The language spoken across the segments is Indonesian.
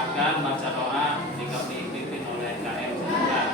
Silahkan baca doa jika dipimpin oleh KM. Silakan.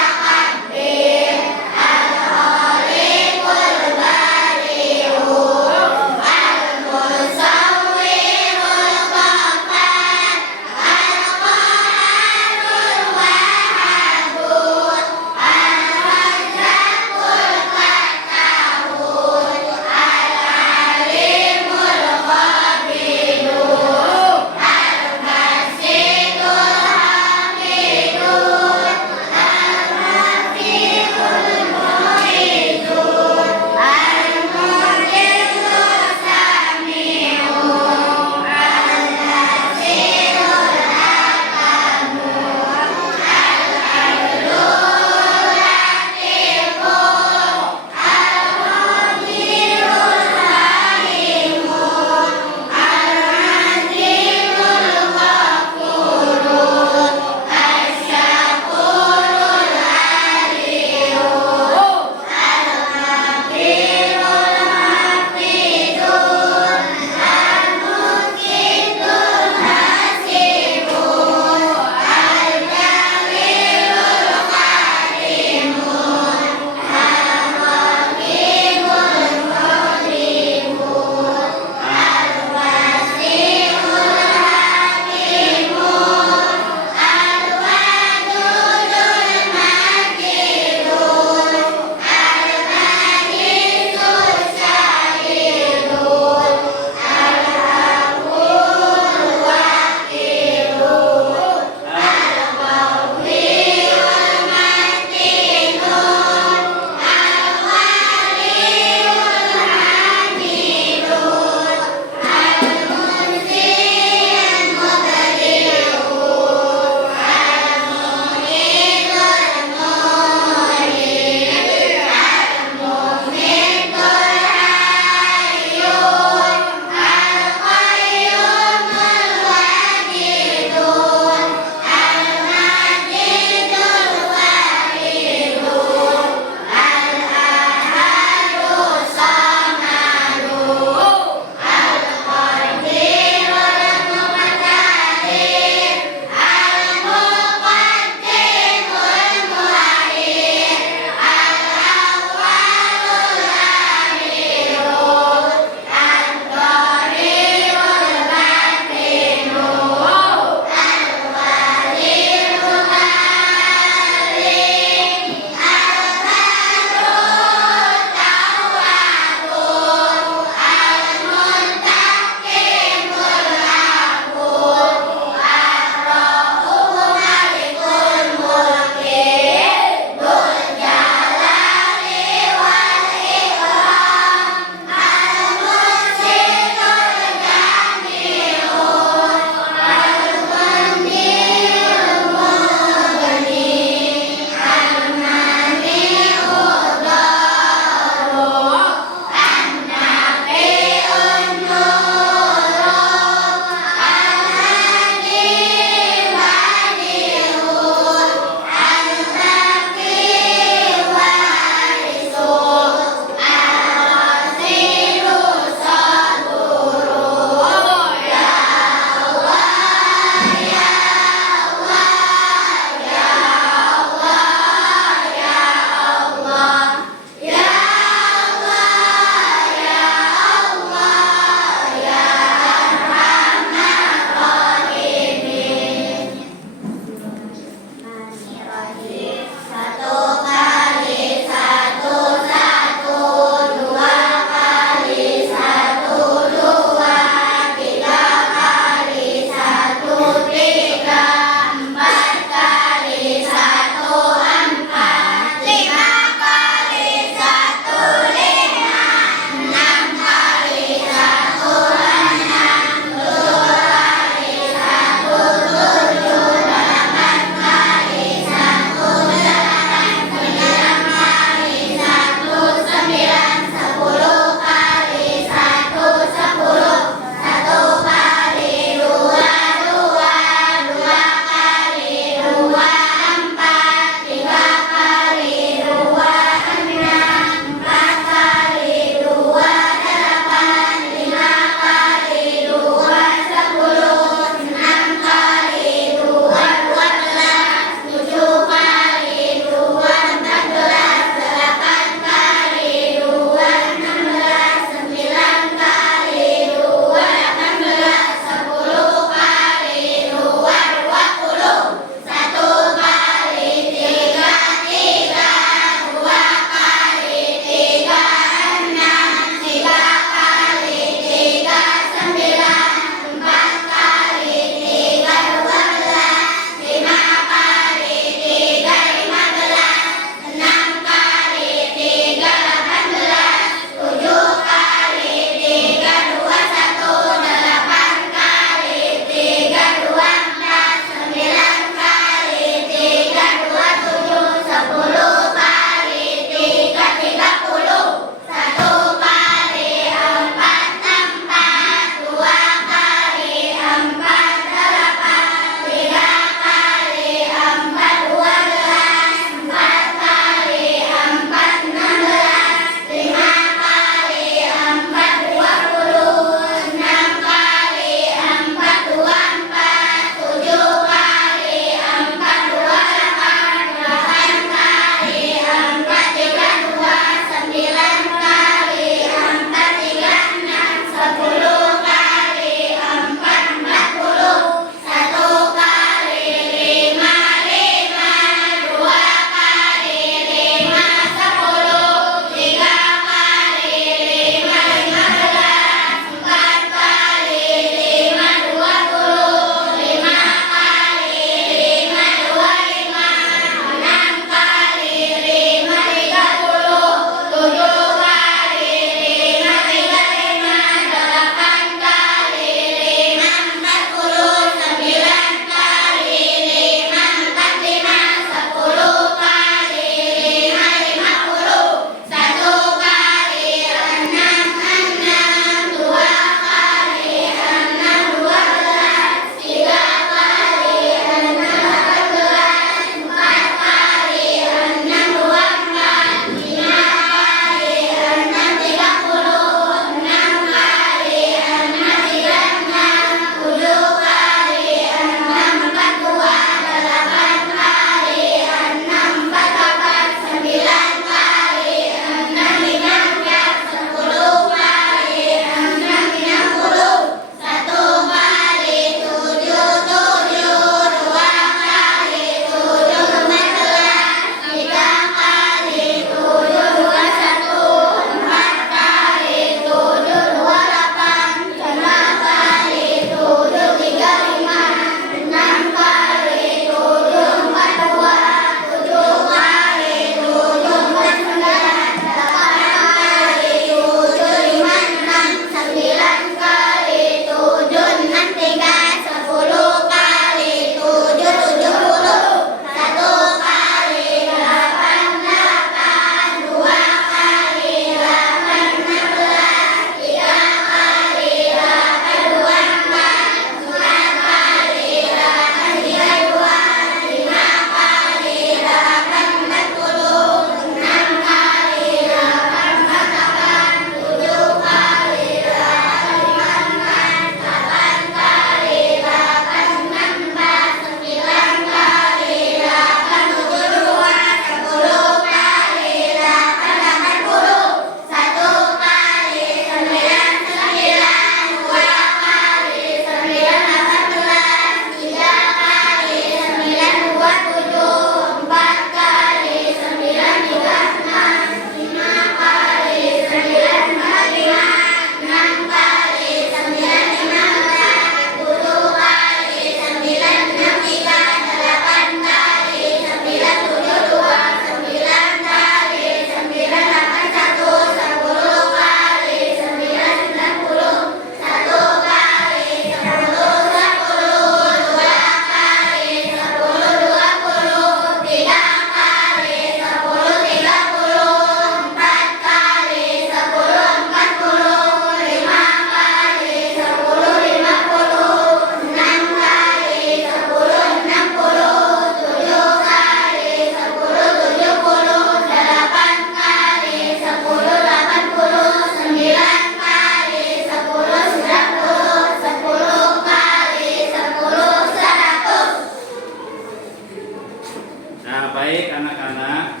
Ya, baik anak-anak.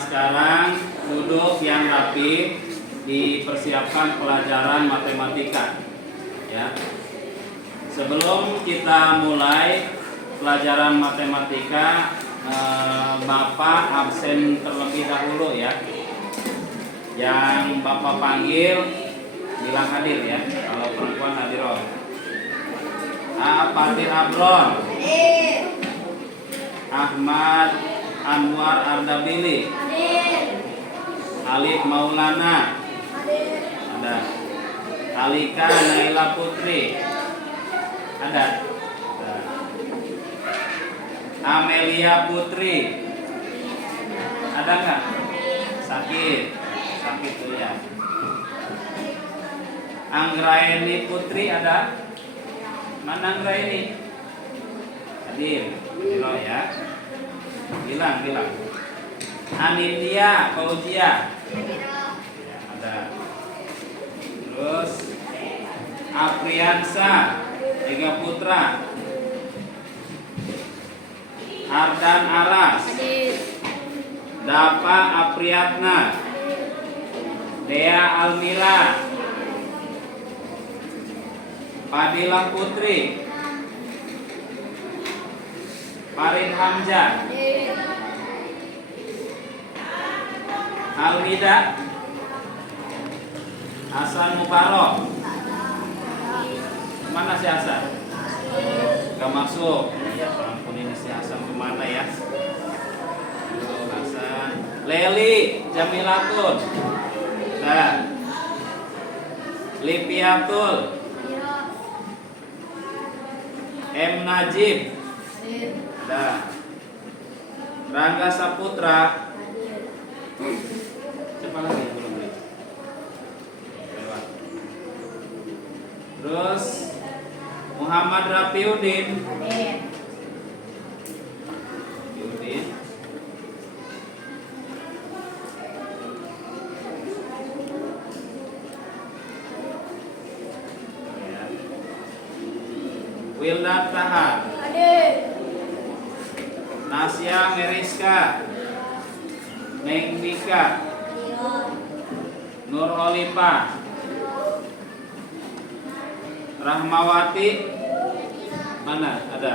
Sekarang duduk yang rapi, dipersiapkan pelajaran matematika. Ya. Sebelum kita mulai pelajaran matematika, Bapak absen terlebih dahulu ya. Yang Bapak panggil bilang hadir ya. Kalau perempuan hadiron. Fatir Abron, Ahmad Anwar Ardabili, Alif Maulana, ada. Alika Naila Putri, ada. Amelia Putri, ada nggak? Sakit tuh ya. Anggraeni Putri ada? Mana Anggraeni? Hadir, ya. Bilang. Anindya Fauzia, ada. Terus Apriansa Ega Putra, Ardan Aras, Dapa Apriatna, Dea Almira, Fadilah Putri, Farid Hamzah, Almida, Hasan Mubarok. Mana si Hasan? Gak masuk. Ya ampun, ini si Hasan kemana ya? Hasan. Leli Jamilatun. Nah. Lipiatul. M Najib. Nah. Rangga Saputra. Siapa lagi yang belum beli? Terus Muhammad Rafiuddin. Wildan Tahar. Nasya Meriska. Neng Mika. Nur Olipa. Rahmawati. Mana? Ada.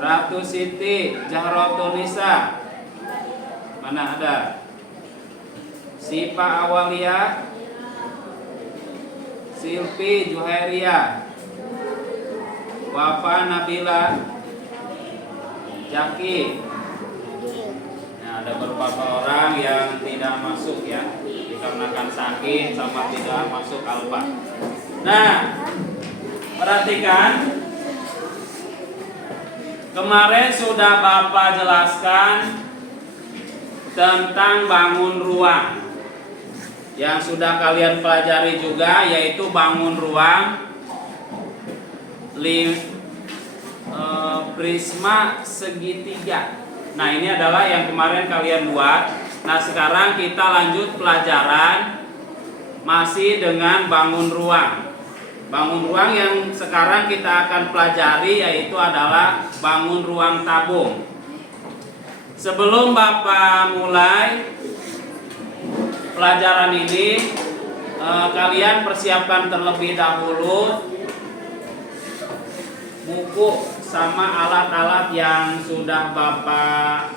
Ratu Siti Jahrotunisa. Mana? Ada. Sipa Awalia. Silvi Juhairia. Wafa Nabila. Jaki. Nah, ada beberapa orang yang tidak masuk ya, dikarenakan sakit sama tidak masuk alfa. Nah, perhatikan, kemarin sudah Bapak jelaskan tentang bangun ruang. Yang sudah kalian pelajari juga yaitu bangun ruang prisma segitiga. Nah, ini adalah yang kemarin kalian buat. Nah, sekarang kita lanjut pelajaran masih dengan bangun ruang. Bangun ruang yang sekarang kita akan pelajari yaitu adalah bangun ruang tabung. Sebelum Bapak mulai pelajaran ini, kalian persiapkan terlebih dahulu buku sama alat-alat yang sudah Bapak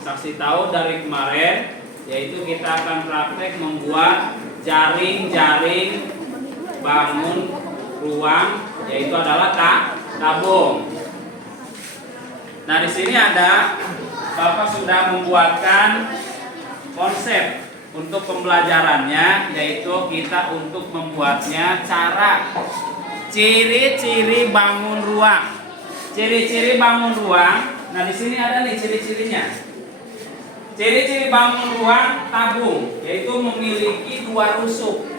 kasih tahu dari kemarin, yaitu kita akan praktek membuat jaring-jaring bangun ruang, yaitu adalah tabung. Nah, di sini ada Bapak sudah membuatkan konsep untuk pembelajarannya, yaitu kita untuk membuatnya cara ciri-ciri bangun ruang. Ciri-ciri bangun ruang. Nah, di sini ada nih ciri-cirinya. Ciri-ciri bangun ruang tabung yaitu memiliki dua rusuk.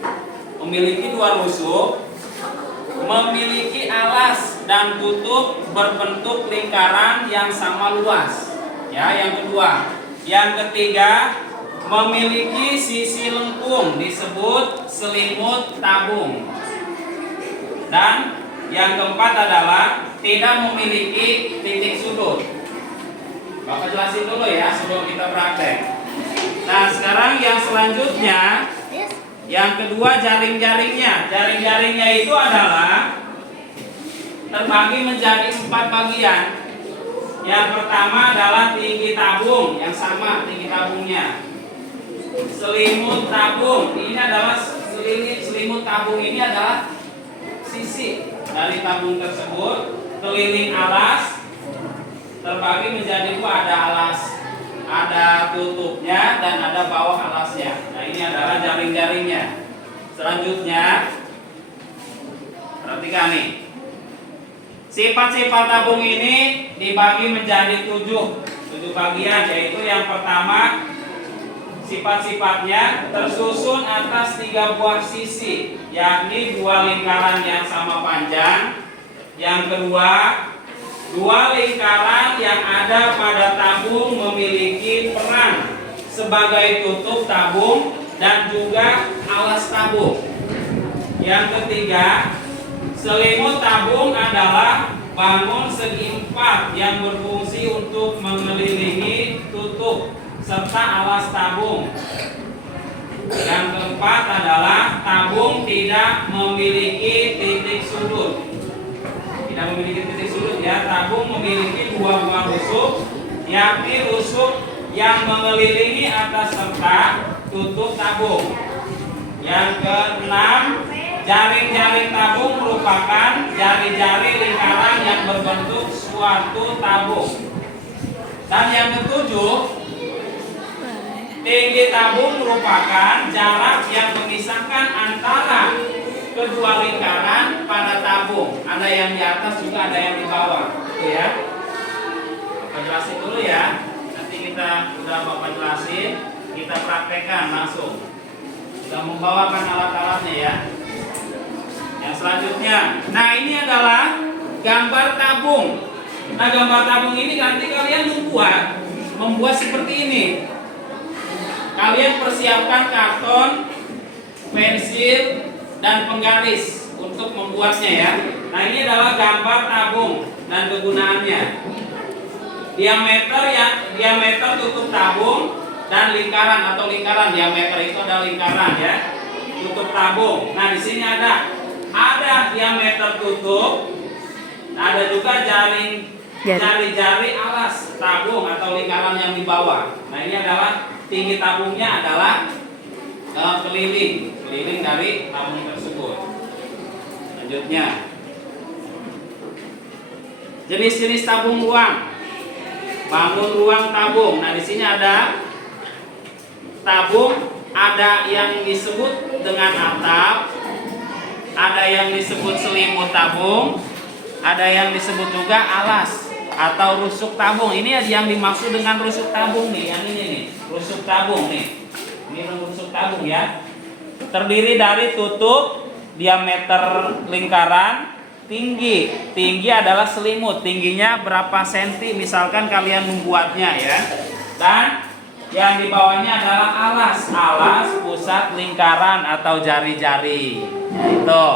Memiliki alas dan tutup berbentuk lingkaran yang sama luas. Ya, yang kedua. Yang ketiga, memiliki sisi lengkung disebut selimut tabung. Dan yang keempat adalah tidak memiliki titik sudut. Bapak jelasin dulu ya sebelum kita praktek. Nah, sekarang yang selanjutnya, yang kedua jaring-jaringnya. Jaring-jaringnya itu adalah terbagi menjadi 4 bagian. Yang pertama adalah tinggi tabung, yang sama tinggi tabungnya. Selimut tabung, ini adalah selimut tabung ini adalah sisi dari tabung tersebut. Keliling alas terbagi menjadi 2, ada alas, ada tutupnya dan ada bawah alasnya. Nah, ini adalah jaring-jaringnya. Selanjutnya, perhatikan nih. Sifat-sifat tabung ini dibagi menjadi 7 bagian, yaitu yang pertama sifat-sifatnya tersusun atas 3 buah sisi, yakni 2 lingkaran yang sama panjang. Yang kedua, 2 lingkaran yang ada pada tabung memiliki peran sebagai tutup tabung dan juga alas tabung. Yang ketiga, selimut tabung adalah bangun segi 4 yang berfungsi untuk mengelilingi tutup serta alas tabung. Yang keempat adalah tabung tidak memiliki titik sudut. Tidak memiliki titik sudut ya, tabung memiliki 2 buah rusuk, yakni rusuk yang mengelilingi atas serta tutup tabung. Yang keenam, jaring-jaring tabung merupakan jari-jari lingkaran yang berbentuk suatu tabung. Dan yang ketujuh, tinggi tabung merupakan jarak yang memisahkan antara kedua lingkaran pada tabung. Ada yang di atas juga ada yang di bawah, gitu ya. Bapak jelasin dulu ya. Nanti kita udah Bapak jelasin, kita praktekkan langsung. Sudah membawakan alat-alatnya ya. Yang selanjutnya, nah ini adalah gambar tabung. Nah, gambar tabung ini nanti kalian membuat seperti ini. Kalian persiapkan karton, pensil, dan penggaris untuk membuatnya ya. Nah, ini adalah gambar tabung dan kegunaannya. Diameter tutup tabung dan lingkaran atau lingkaran. Diameter itu adalah lingkaran ya. Tutup tabung. Nah, di sini ada diameter tutup. Ada juga jari-jari alas tabung atau lingkaran yang di bawah. Nah, ini adalah tinggi tabungnya adalah keliling dari tabung tersebut. Selanjutnya, jenis-jenis tabung ruang. Bangun ruang tabung. Nah, di sini ada tabung, ada yang disebut dengan atap, ada yang disebut selimut tabung, ada yang disebut juga alas atau rusuk tabung. Ini yang dimaksud dengan rusuk tabung nih, yang ini nih, rusuk tabung nih. Ini rusuk tabung ya. Terdiri dari tutup, diameter lingkaran, tinggi adalah selimut, tingginya berapa senti misalkan kalian membuatnya ya. Dan yang di bawahnya adalah alas pusat lingkaran atau jari-jari. Itu.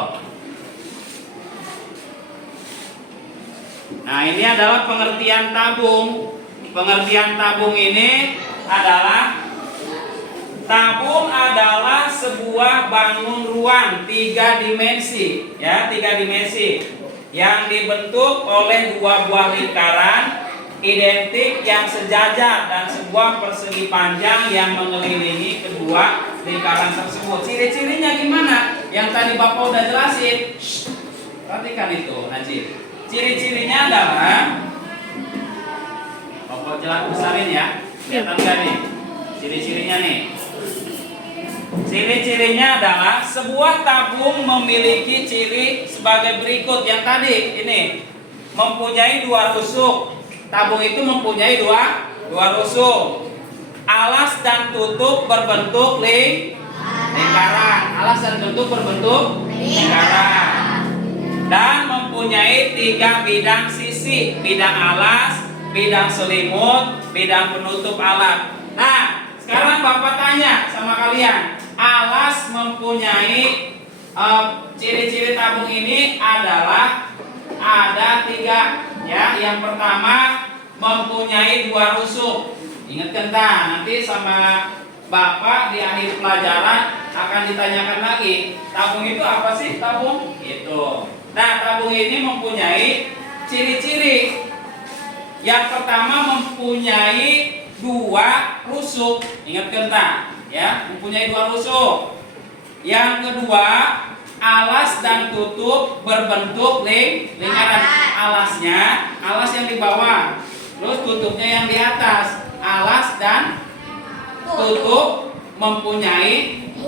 Nah, ini adalah pengertian tabung. Pengertian tabung ini adalah tabung adalah sebuah bangun ruang 3 dimensi, ya, 3 dimensi yang dibentuk oleh 2 buah lingkaran identik yang sejajar dan sebuah persegi panjang yang mengelilingi kedua lingkaran tersebut. Ciri-cirinya gimana? Yang tadi Bapak udah jelasin. Perhatikan itu, Najib. Ciri-cirinya adalah, Bapak jelas besarin ya. Kelihatan nggak nih? Ciri-cirinya nih. Ciri-cirinya adalah sebuah tabung memiliki ciri sebagai berikut. Yang tadi ini mempunyai 2 rusuk. Tabung itu mempunyai dua rusuk. Alas dan tutup berbentuk lingkaran. Alas dan tutup berbentuk lingkaran. Dan mempunyai 3 bidang sisi. Bidang alas, bidang selimut, bidang penutup alat. Nah, sekarang Bapak tanya sama kalian. Alas mempunyai ciri-ciri tabung ini adalah ada 3 ya. Yang pertama mempunyai 2 rusuk. Ingatkan nanti sama Bapak di akhir pelajaran akan ditanyakan lagi, tabung itu apa sih tabung? Itu. Nah, tabung ini mempunyai ciri-ciri. Yang pertama mempunyai 2 rusuk. Ingatkan ya, mempunyai 2 rusuk. Yang kedua, alas dan tutup berbentuk lingkaran. Alas yang di bawah, terus tutupnya yang di atas. Alas dan tutup mempunyai 2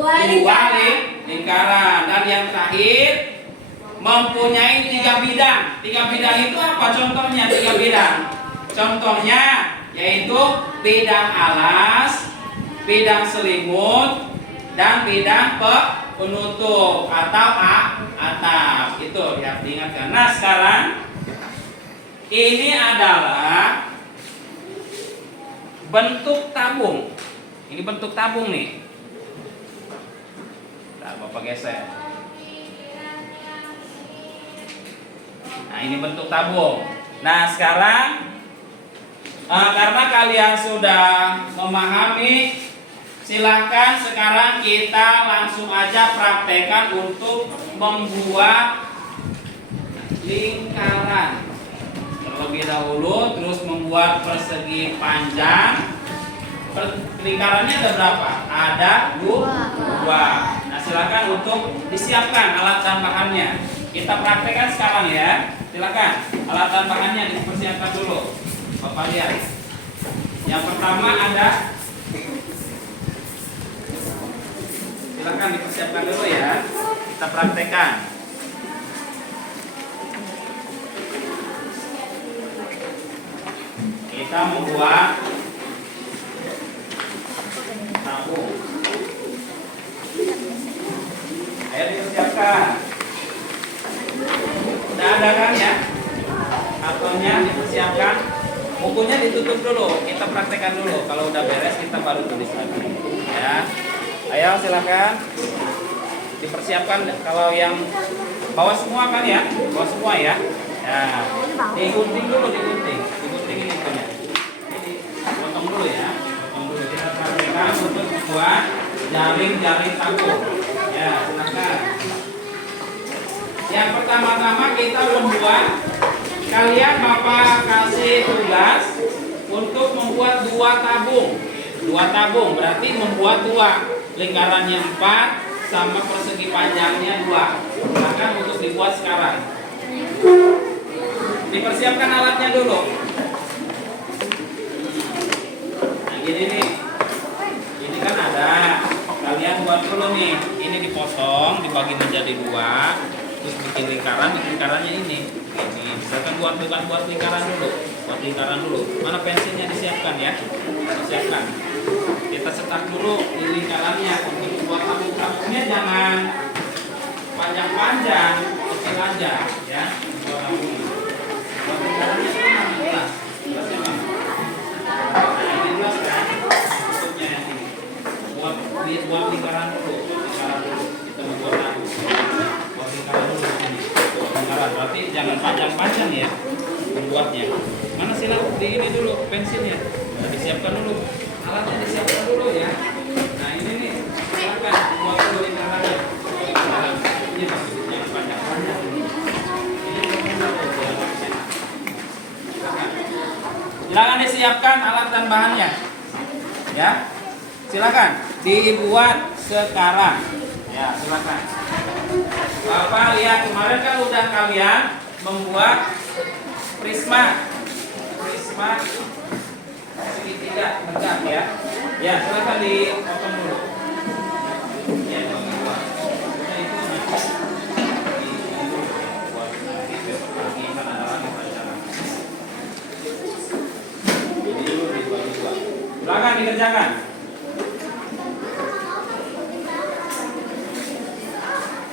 lingkaran. Dan yang terakhir mempunyai 3 bidang. 3 bidang itu apa contohnya? 3 bidang contohnya yaitu bidang alas, bidang selimut, dan bidang penutup atau atap. Itu ya, diingatkan. Nah, sekarang ini adalah bentuk tabung. Ini bentuk tabung nih. Nah, Bapak geser. Nah, ini bentuk tabung. Nah, sekarang karena kalian sudah memahami, silakan sekarang kita langsung aja praktekkan untuk membuat lingkaran terlebih dahulu, terus membuat persegi panjang. Lingkarannya ada berapa? Ada 2. Nah, silakan untuk disiapkan alat dan bahannya. Kita praktekkan sekarang ya. Silakan alat dan bahannya dipersiapkan dulu. Bapak lihat. Yang pertama ada. Silakan dipersiapkan dulu ya. Kita praktekkan. Kita membuat tabung. Ayo dipersiapkan. Udah ada kan ya? Kartonnya dipersiapkan. Bukunya ditutup dulu. Kita praktekkan dulu. Kalau udah beres kita baru tulis lagi. Ya. Ayo silakan. Dipersiapkan. Kalau yang bawa semua kan ya? Bawa semua ya. Ya. Digunting dulu, digunting. Digunting ini punya. Ini potong dulu ya. Kita praktekkan untuk membuat jaring-jaring tabung. Ya, silakan. Yang pertama-tama kita membuat, kalian Bapak kasih tugas untuk membuat 2 tabung. 2 tabung berarti membuat 2. Lingkarannya 4 sama persegi panjangnya 2. Silakan untuk dibuat sekarang. Dipersiapkan alatnya dulu. Nah, gini nih. Ini kan ada. Kalian buat dulu nih. Ini dipotong, dibagi menjadi 2. Terus bikin lingkarannya ini. Ini misalkan buat lingkaran dulu. Buat lingkaran dulu. Mana pensilnya disiapkan ya? Disiapkan. Kita cetak dulu di lingkarannya. Untuk buat tabung-tabungnya jangan panjang-panjang, kecil aja ya. Buat tabungnya. Buat lingkarannya jelas. Jelas ya, Bang? Nah, ini jelas kan? Tutupnya yang ini. Buat lingkaran dulu. Kita membuat tabung. Lingkaran dulu ini. Lingkaran berarti jangan panjang-panjang ya membuatnya. Mana sila di ini dulu pensilnya. Nah, disiapkan dulu. Alatnya disiapkan dulu ya. Nah, ini nih. Silakan buat dulu lingkarannya. Ini jangan panjang-panjang. Silakan disiapkan alat dan bahannya. Ya. Silakan dibuat sekarang. Ya, silakan. Bapak lihat kemarin kan udah kalian membuat prisma segitiga tegak ya. Ya, silakan dipotong dulu. Ya, buat. Nah, itu nanti buat nanti besok pagi kan ada lagi pelajaran. Ini dulu dibagi 2. Silakan dikerjakan.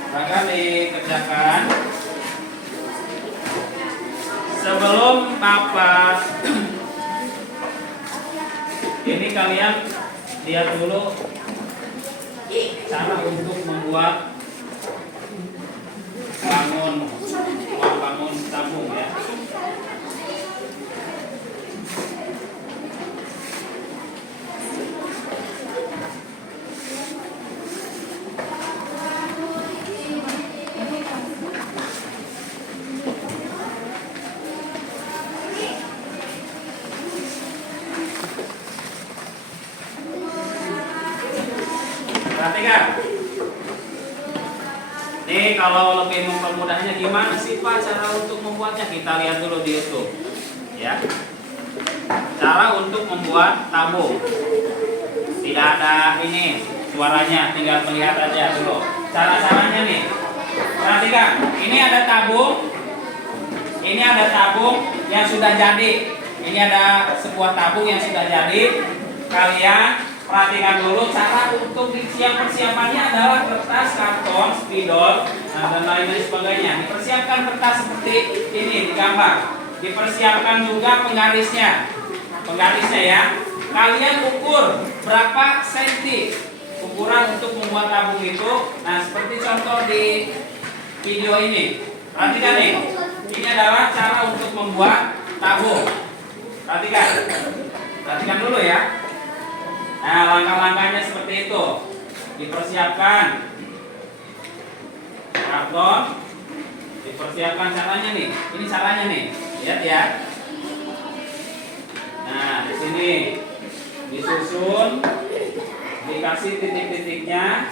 Silakan dikerjakan. Sebelum Bapak ini kalian lihat dulu cara untuk membuat bangun tabung. Perhatikan. Nih kalau lebih mempermudahnya gimana sih Pak cara untuk membuatnya? Kita lihat dulu di YouTube. Ya. Cara untuk membuat tabung. Tidak ada ini suaranya, tinggal melihat aja dulu. Cara-caranya nih. Perhatikan, ini ada tabung. Ini ada tabung yang sudah jadi. Ini ada sebuah tabung yang sudah jadi. Kalian perhatikan dulu cara untuk persiapannya adalah kertas, karton, spidol, dan lain-lain sebagainya. Dipersiapkan kertas seperti ini digambar. Dipersiapkan juga penggarisnya. Penggarisnya ya. Kalian ukur berapa senti ukuran untuk membuat tabung itu. Nah, seperti contoh di video ini. Perhatikan nih. Ini adalah cara untuk membuat tabung. Perhatikan. Perhatikan dulu ya. Nah, langkah-langkahnya seperti itu. Dipersiapkan karton, dipersiapkan caranya nih. Ini caranya nih. Lihat ya. Nah, di sini disusun, dikasih titik-titiknya.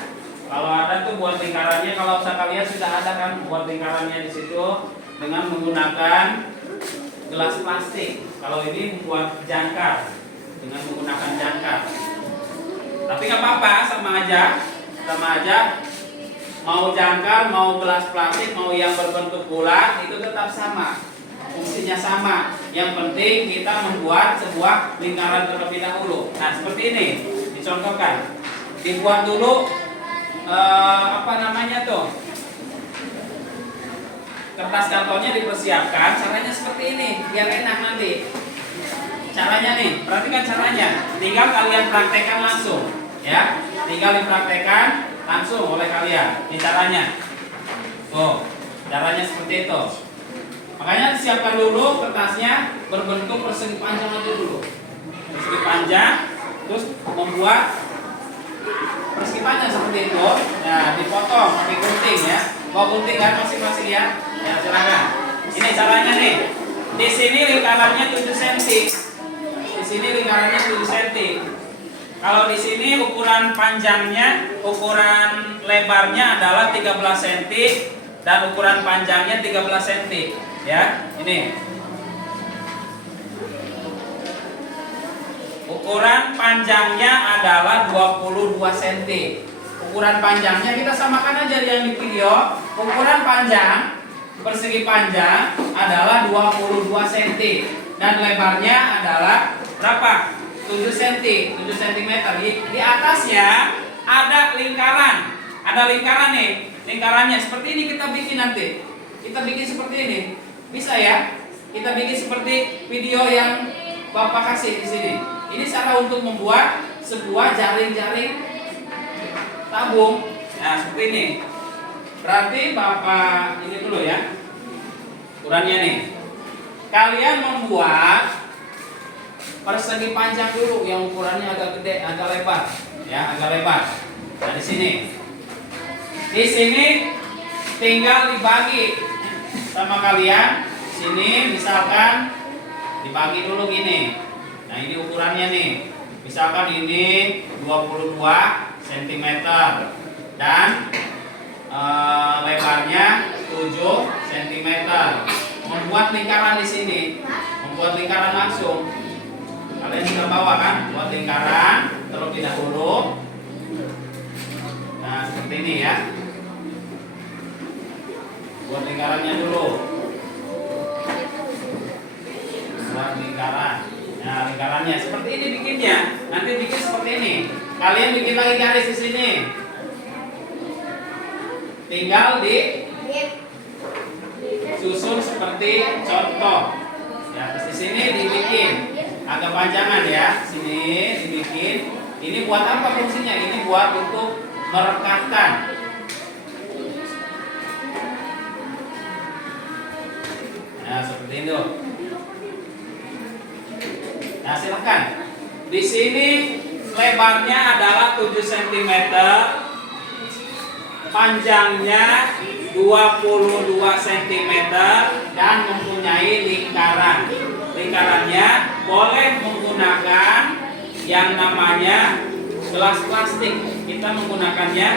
Kalau ada tuh buat lingkarannya. Kalau kalian sudah ada kan buat lingkarannya di situ dengan menggunakan gelas plastik. Kalau ini buat jangkar dengan menggunakan jangkar. Tapi nggak apa-apa, sama aja. Mau jangkar, mau gelas plastik, mau yang berbentuk bulat, itu tetap sama. Fungsinya sama. Yang penting kita membuat sebuah lingkaran terlebih dahulu. Nah, seperti ini, dicontohkan. Dibuat dulu kertas kartonnya dipersiapkan. Caranya seperti ini, biar enak nanti. Caranya nih, perhatikan caranya. Tinggal kalian praktekkan langsung, ya. Tinggal dipraktekkan langsung oleh kalian. Ini caranya. Tuh, caranya seperti itu. Makanya siapkan dulu kertasnya berbentuk persegi panjang aja dulu. Persegi panjang, terus membuat persegi panjang seperti itu. Nah, dipotong pakai gunting ya. Mau gunting kan masing-masing ya? Ya, silakan. Ini caranya nih. Di sini lingkarannya 7 cm. Di sini lingkarannya 7 cm. Kalau di sini ukuran panjangnya, ukuran lebarnya adalah 13 cm dan ukuran panjangnya 13 cm. Ya, ini. Ukuran panjangnya adalah 22 cm. Ukuran panjangnya kita samakan aja yang di video. Ukuran panjang persegi panjang adalah 22 cm dan lebarnya adalah berapa? 7 cm, 7 cm. Di atasnya ada lingkaran. Ada lingkaran nih. Lingkarannya seperti ini kita bikin nanti. Kita bikin seperti ini. Bisa ya? Kita bikin seperti video yang Bapak kasih di sini. Ini cara untuk membuat sebuah jaring-jaring tabung. Nah, seperti ini. Berarti Bapak ini dulu ya. Ukurannya nih. Kalian membuat persegi panjang dulu yang ukurannya agak gede, agak lebar, ya, agak lebar. Nah, di sini. Di sini tinggal dibagi sama kalian. Sini misalkan dibagi dulu gini. Nah, ini ukurannya nih. Misalkan ini 22 cm dan lebarnya 7 cm. Membuat lingkaran di sini, membuat lingkaran langsung. Kalian tinggal bawa kan, buat lingkaran terlebih dahulu. Nah, seperti ini ya. Buat lingkarannya dulu. Buat lingkaran. Nah, lingkarannya seperti ini bikinnya. Nanti bikin seperti ini. Kalian bikin lagi garis di sini. Tinggal di susun seperti contoh. Ya, terus di sini dibikin agak panjangan ya. Sini dibikin. Ini buat apa fungsinya? Ini buat untuk merekatkan. Nah, seperti itu. Nah, silahkan. Di sini lebarnya adalah 7 cm, panjangnya 22 cm dan mempunyai lingkaran. Lingkarannya boleh menggunakan yang namanya gelas plastik. Kita menggunakannya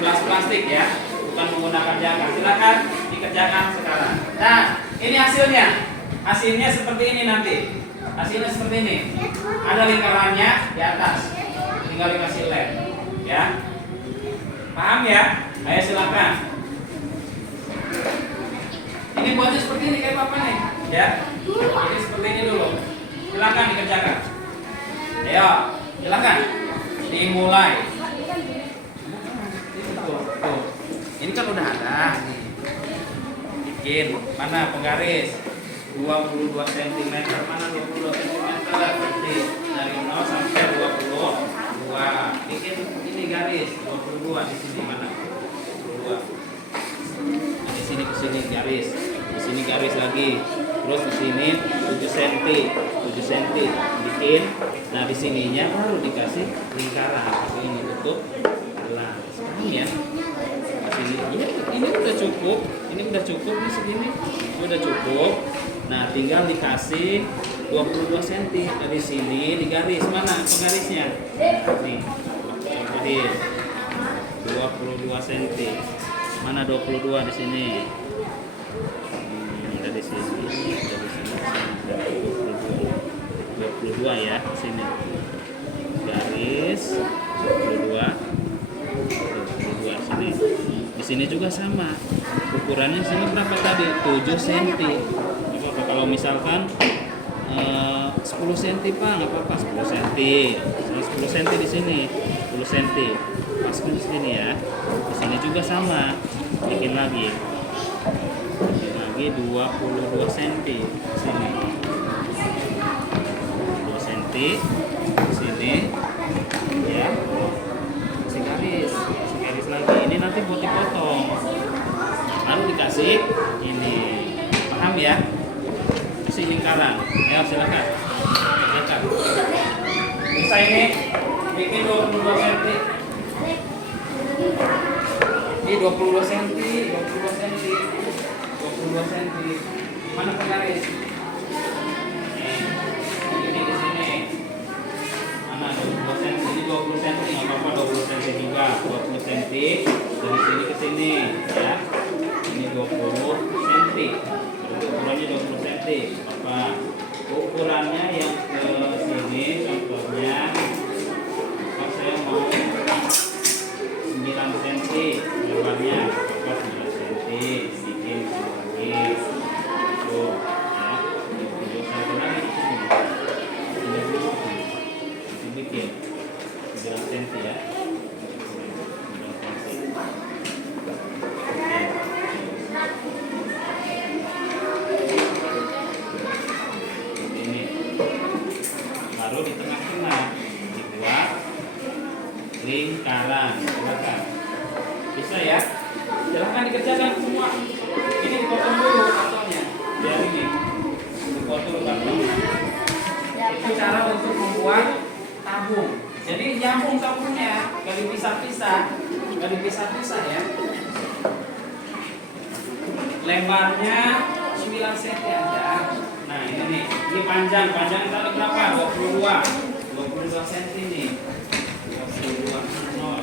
gelas plastik ya, bukan menggunakan jangkar. Silakan dikerjakan sekarang. Nah, ini hasilnya. Hasilnya seperti ini nanti. Hasilnya seperti ini. Ada lingkarannya di atas. Tinggal dikasih lem, ya. Paham ya? Ayo silakan. Ini buatnya seperti ini kayak Bapak nih, ya. Ini seperti ini dulu. Silakan dikerjakan. Ayo, silakan. Dimulai. Tuh. Ini kan udah ada. Bikin mana penggaris 22 cm, mana 22 cm berarti dari 0 sampai 22. Bikin ini garis 22 di sini mana? 22. Nah, di sini ke sini garis. Di sini garis lagi. Terus di sini 7 cm, 7 cm bikin. Nah, di sininya baru dikasih lingkaran. Ini tutup gelas. Paham ya? Sini ini udah cukup. Ini udah cukup di segini. Udah cukup. Nah, tinggal dikasih 22 cm dari sini digaris. Mana penggarisnya? Nih. Garis 22 cm. Mana 22 di sini? Dari sini, dari sini, dari 22 ya, sini. Garis 22 sini. Di sini juga sama. Ukurannya sini berapa tadi? 7 cm. Kalau misalkan 10 cm Pak, nggak apa-apa 10 cm. 10 cm di sini, 10 cm. Paskan di sini ya. Di sini juga sama. Bikin lagi. Bikin lagi 22 cm di sini. 2 cm di sini. Ya. Kasih garis lagi. Ini nanti buat dipotong. Lalu dikasih ini. Paham ya? Kasih lingkaran. Ya, silakan. Kerjakan. Bisa ini bikin 22 cm. Ini 22 cm, 22 cm. 22 cm. Mana penggaris? Ini di sini. Mana 22 cm? Ini 20 cm, nggak apa-apa 20 cm juga. 20 cm dari sini ke sini, ya. Ini 20 cm. Ukurannya 20 cm. Apa? Ukurannya yang ke sini contohnya. Kalau saya mau 9 cm lebarnya, apa 9 cm bikin lagi. Tuh, ya. Ini satu lagi di sini. Ini dulu. Ini bikin 9 cm ya. 9 cm. Ini baru di tengah-tengah dibuat lingkaran. Silakan. Bisa ya? Silakan dikerjakan semua. Ini dipotong dulu kartonnya. Biar ini dipotong kartonnya. Itu cara untuk membuat tabung. Jadi nyambung tabungnya, nggak dipisah-pisah, ya. Lebarnya 9 cm aja. Nah ini nih, ini panjang tadi berapa? 22 cm nih. 22 nol.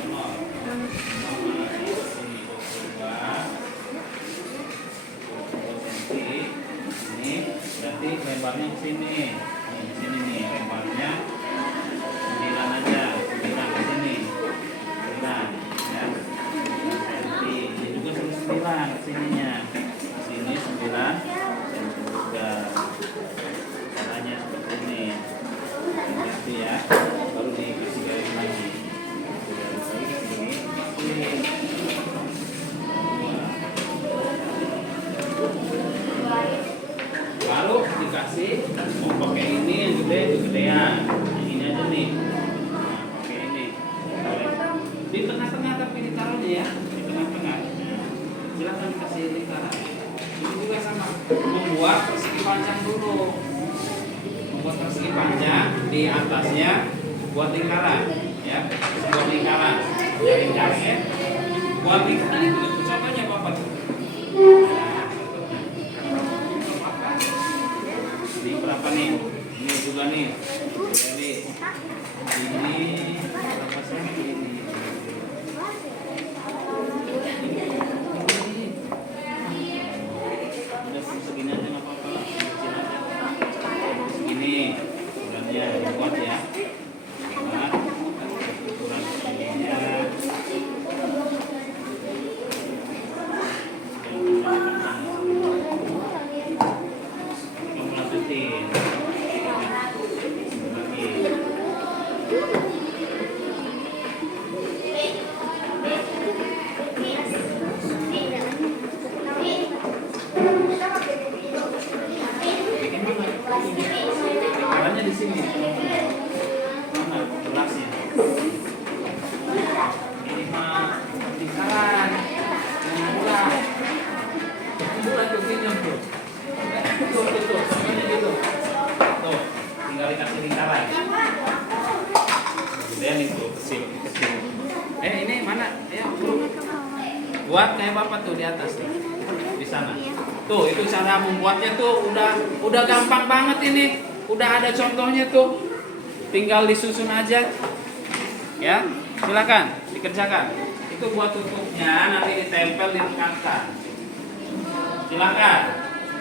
Ini berarti lebarnya di sini. Di sini nih lebarnya 9 aja. 9 ke sini. 9 ya. 9 cm. Ini juga 9 ke sininya. Di sini 9 cm juga. Caranya seperti ini. Gitu ya. Baru dikasih garis lagi. Garis lagi ke sini. Lalu dikasih mau pakai ini yang gede itu gedean, ini aja nih. Nah, pakai ini di tengah-tengah tapi ditaruhnya ya di tengah-tengah. Silakan dikasih lingkaran. Ini juga sama, membuat persegi panjang dulu. Membuat persegi panjang di atasnya buat lingkaran, ya. Buat lingkaran, jadi karet. Buat lingkaran itu contohnya apa tuh? Ini berapa nih? Ini juga nih. Jadi ini berapa cm? Ini mah lingkaran. Ulah. Ulah tuh pinjam tuh. Tuh, semuanya gitu. Tuh, tinggal dikasih lingkaran. Kemudian itu kecil. Ini mana? Ayo, bro. Buat kayak bapak tuh di atas tuh. Di sana. Tuh, itu cara membuatnya tuh udah gampang banget ini. Udah ada contohnya tuh. Tinggal disusun aja. Ya, silakan dikerjakan. Itu buat tutupnya nanti ditempel dilekatkan. Silakan.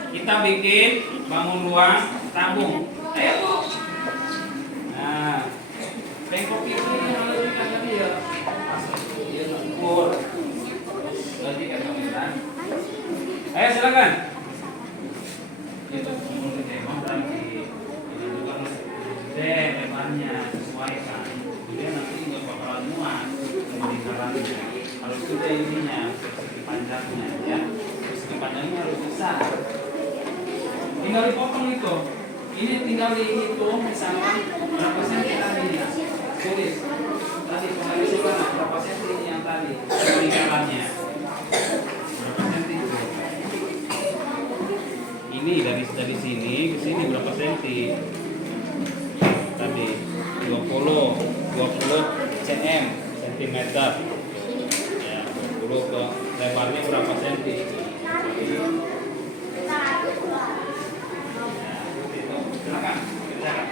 Kita bikin bangun ruang tabung. Ayo Bu. Nah, bengkok ini harus dikasih dia. Dia ukur. Lagi kan kamera. Ayo silakan. Itu umur gede mau berarti ini juga gede lebarnya sesuaikan. Kemudian nanti nggak bakalan muat lingkarannya. Harus gede ininya, segi panjangnya ya. Segi panjangnya harus besar. Tinggal dipotong itu. Ini tinggal dihitung misalkan berapa senti tadi. Tulis. Tadi penggaris berapa senti yang tadi lingkarannya. Berapa senti itu? Ini dari sini ke sini berapa senti? Tadi 20 cm sentimeter. Ya, 20 ke lebarnya berapa senti? Silakan, kerjakan.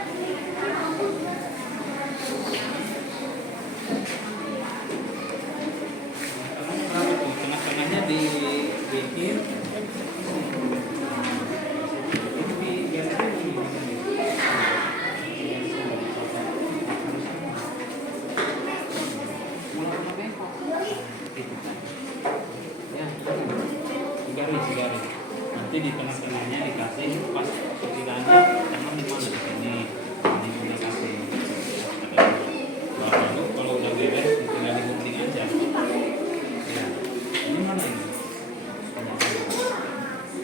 Tengah-tengahnya dibikin. Garis. Nanti di tengah-tengahnya dikasih pas sekiranya tangan di mana di sini. Ini dikasih. Lalu kalau udah beres tinggal digunting aja. Ya. Ini mana ini?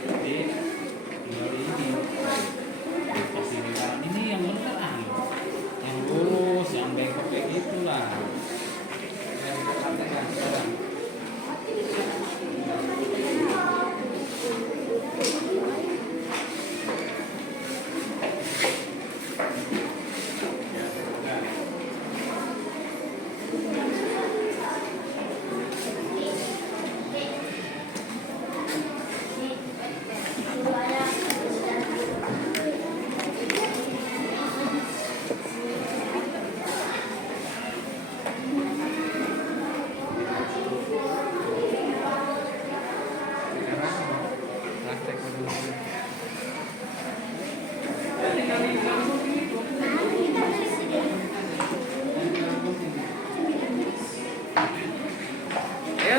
Jadi tinggal ini. Kasih lingkaran ini yang benar yang lurus, yang bengkok kayak gitulah. Yang dikatakan sekarang.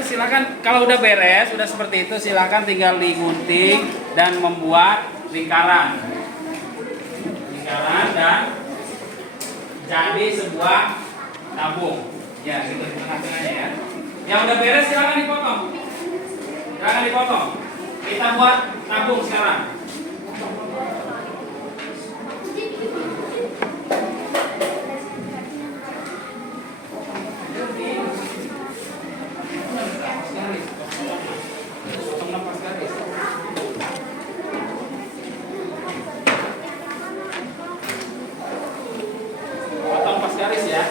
Silakan kalau udah beres, sudah seperti itu silakan tinggal digunting dan membuat lingkaran dan jadi sebuah tabung. Ya, gitu di tengah-tengahnya ya. Yang udah beres silakan dipotong. Silakan dipotong. Kita buat tabung sekarang. Garis ya.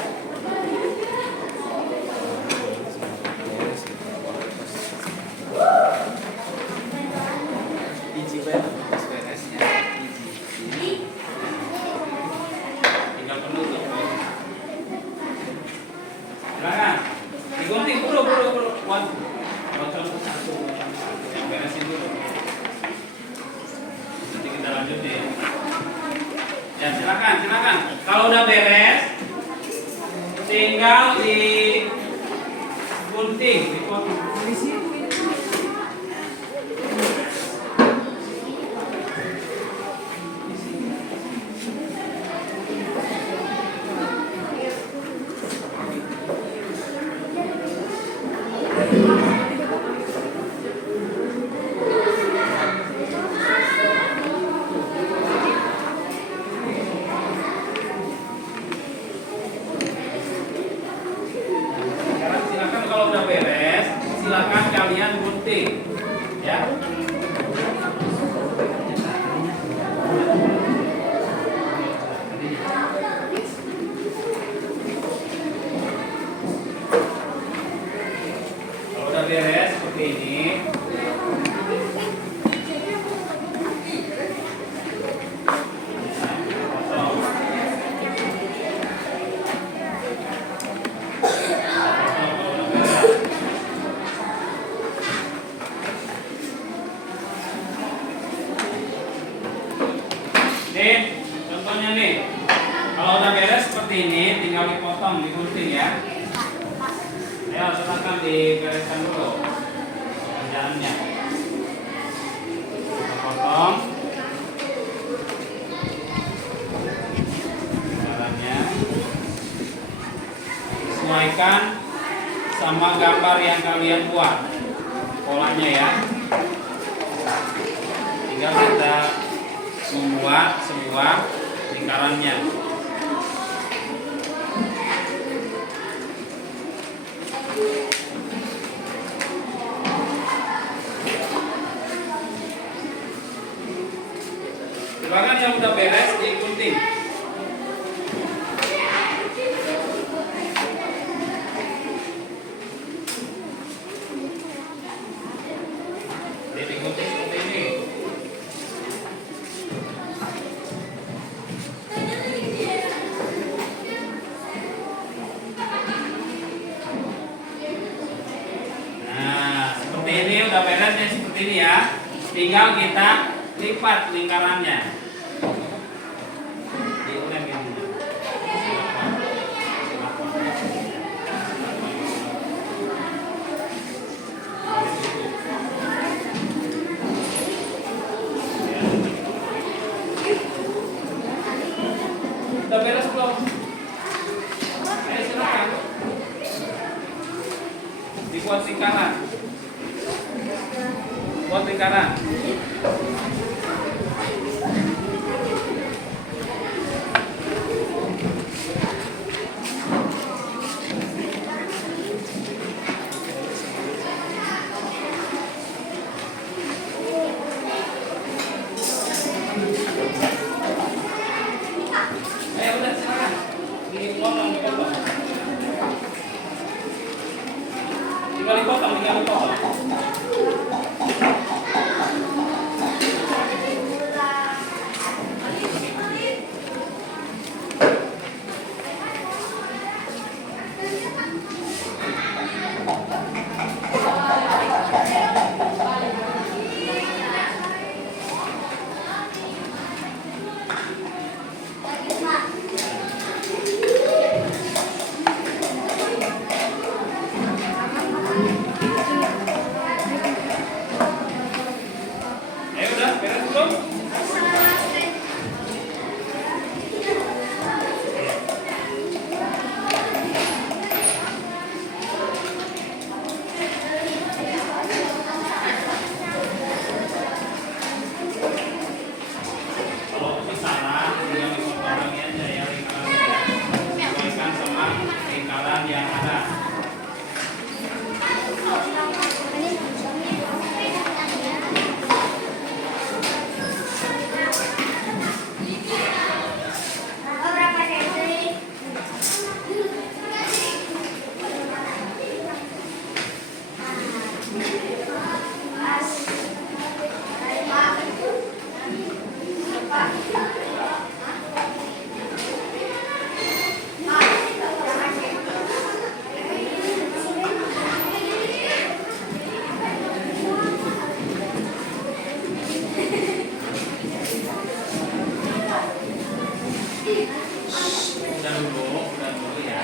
Tinggal penutup. Silakan. Digunting buru. Potong satu. Yang beresin dulu. Nanti kita lanjutin. Ya silakan. Kalau udah beres tinggal digunting, dipotong. ini tinggal dipotong, digunting ya. Ayo silakan dibereskan dulu pekerjaannya. Kita potong caranya, sesuaikan sama gambar yang kalian buat polanya ya. Tinggal kita membuat sebuah lingkarannya. Silakan yang udah beres digunting. Digunting seperti ini. Nah, seperti ini udah beres ya, seperti ini ya. Tinggal kita lipat lingkarannya. Diulek ini. Udah beres belum? Ayo silakan. Dibuat lingkaran. Buat lingkaran. Udah silakan. Dipotong. Tinggal dipotong. Udah beres belum? Kalau misalnya tinggal dipotong aja ya lingkarannya. Sesuaikan sama lingkaran yang ada. Udah dulu ya.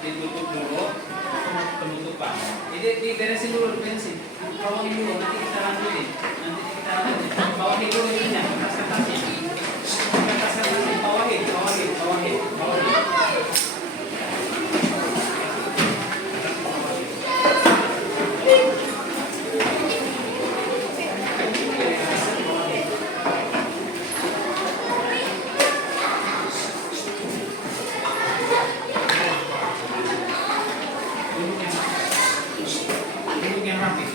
Ditutup dulu penutupan. Ini diberesin dulu, diberesin. Bawahin dulu, nanti kita lanjutin. Bawahin dulu ininya, kertas-kertasnya. Kertas-kertasnya bawahin. Duduk yang rapi.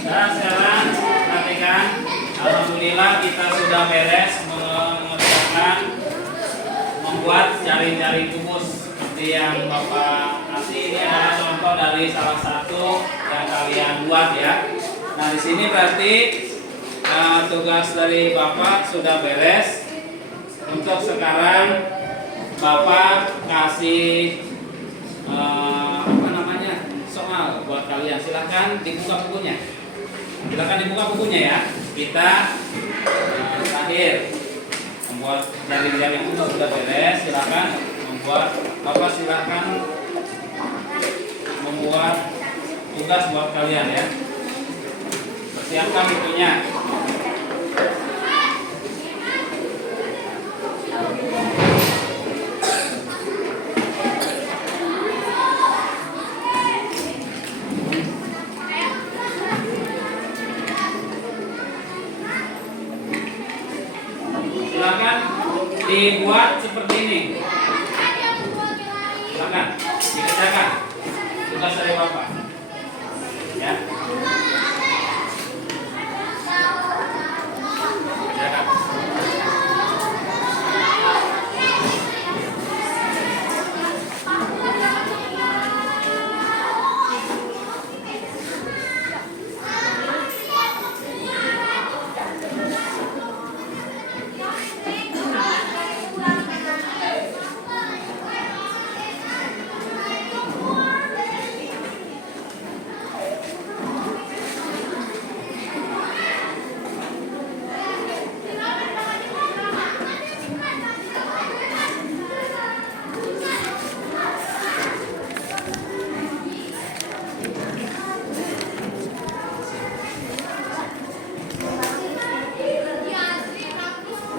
Nah, sekarang perhatikan, alhamdulillah kita sudah beres mengerjakan membuat jari-jari kubus seperti yang Bapak kasih. Ini adalah contoh dari salah satu yang kalian buat ya. Nah, di sini berarti tugas dari Bapak sudah beres. Untuk sekarang Bapak kasih kalian. Silahkan dibuka bukunya. Silahkan dibuka bukunya ya. Kita terakhir membuat jaring-jaring itu sudah beres. Silahkan membuat, Bapak silahkan membuat tugas buat kalian ya. Persiapkan bukunya. Silakan dibuat seperti ini. Silakan dikerjakan tugas dari Bapak. Ya. Kerjakan.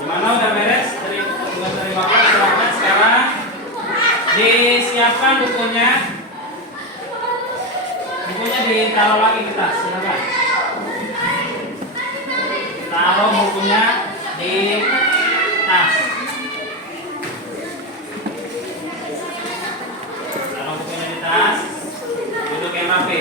Gimana, udah beres dari tugas dari Bapak? Silakan sekarang disiapkan bukunya. Bukunya ditaruh lagi ke tas. Silakan. Taruh bukunya di tas. Taruh bukunya di tas. Duduk yang rapi.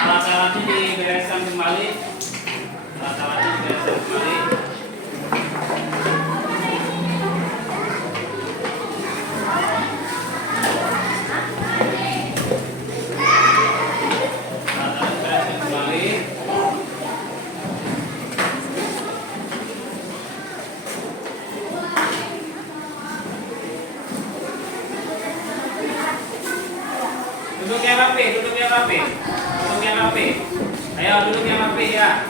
Alat-alatnya dibereskan kembali. Alat-alatnya dibereskan kembali. Alat-alatnya dibereskan kembali. Duduk yang rapi, duduk yang rapi. Duduk yang rapi. Ayo duduk yang rapi ya.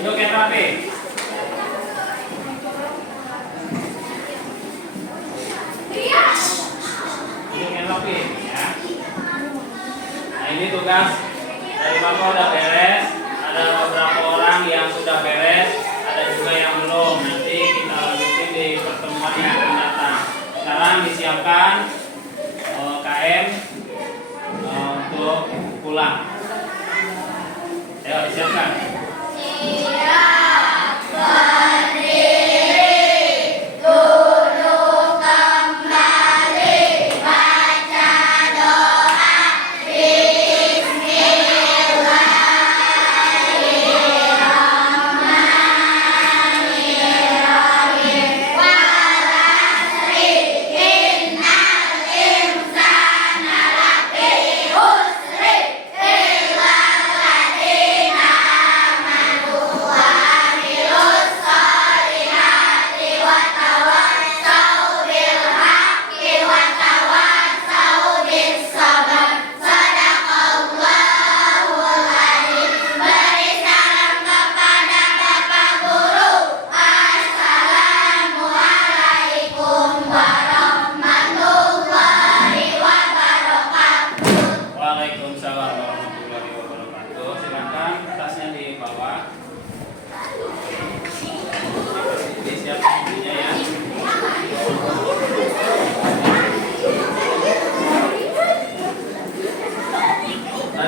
Duduk yang rapi. Duduk yang rapi ya. Nah, ini tugas dari Bapak udah beres. Ada beberapa orang yang sudah beres, ada juga yang belum. Nanti kita lanjutin di pertemuan yang akan datang. Sekarang disiapkan KM untuk pulang. Ayo disiapkan.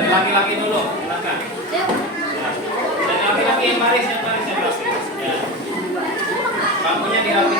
Laki-laki dulu, silakan. Ya. Dan laki-laki yang baris, yang baris. Ya. Bangkunya dirapikan.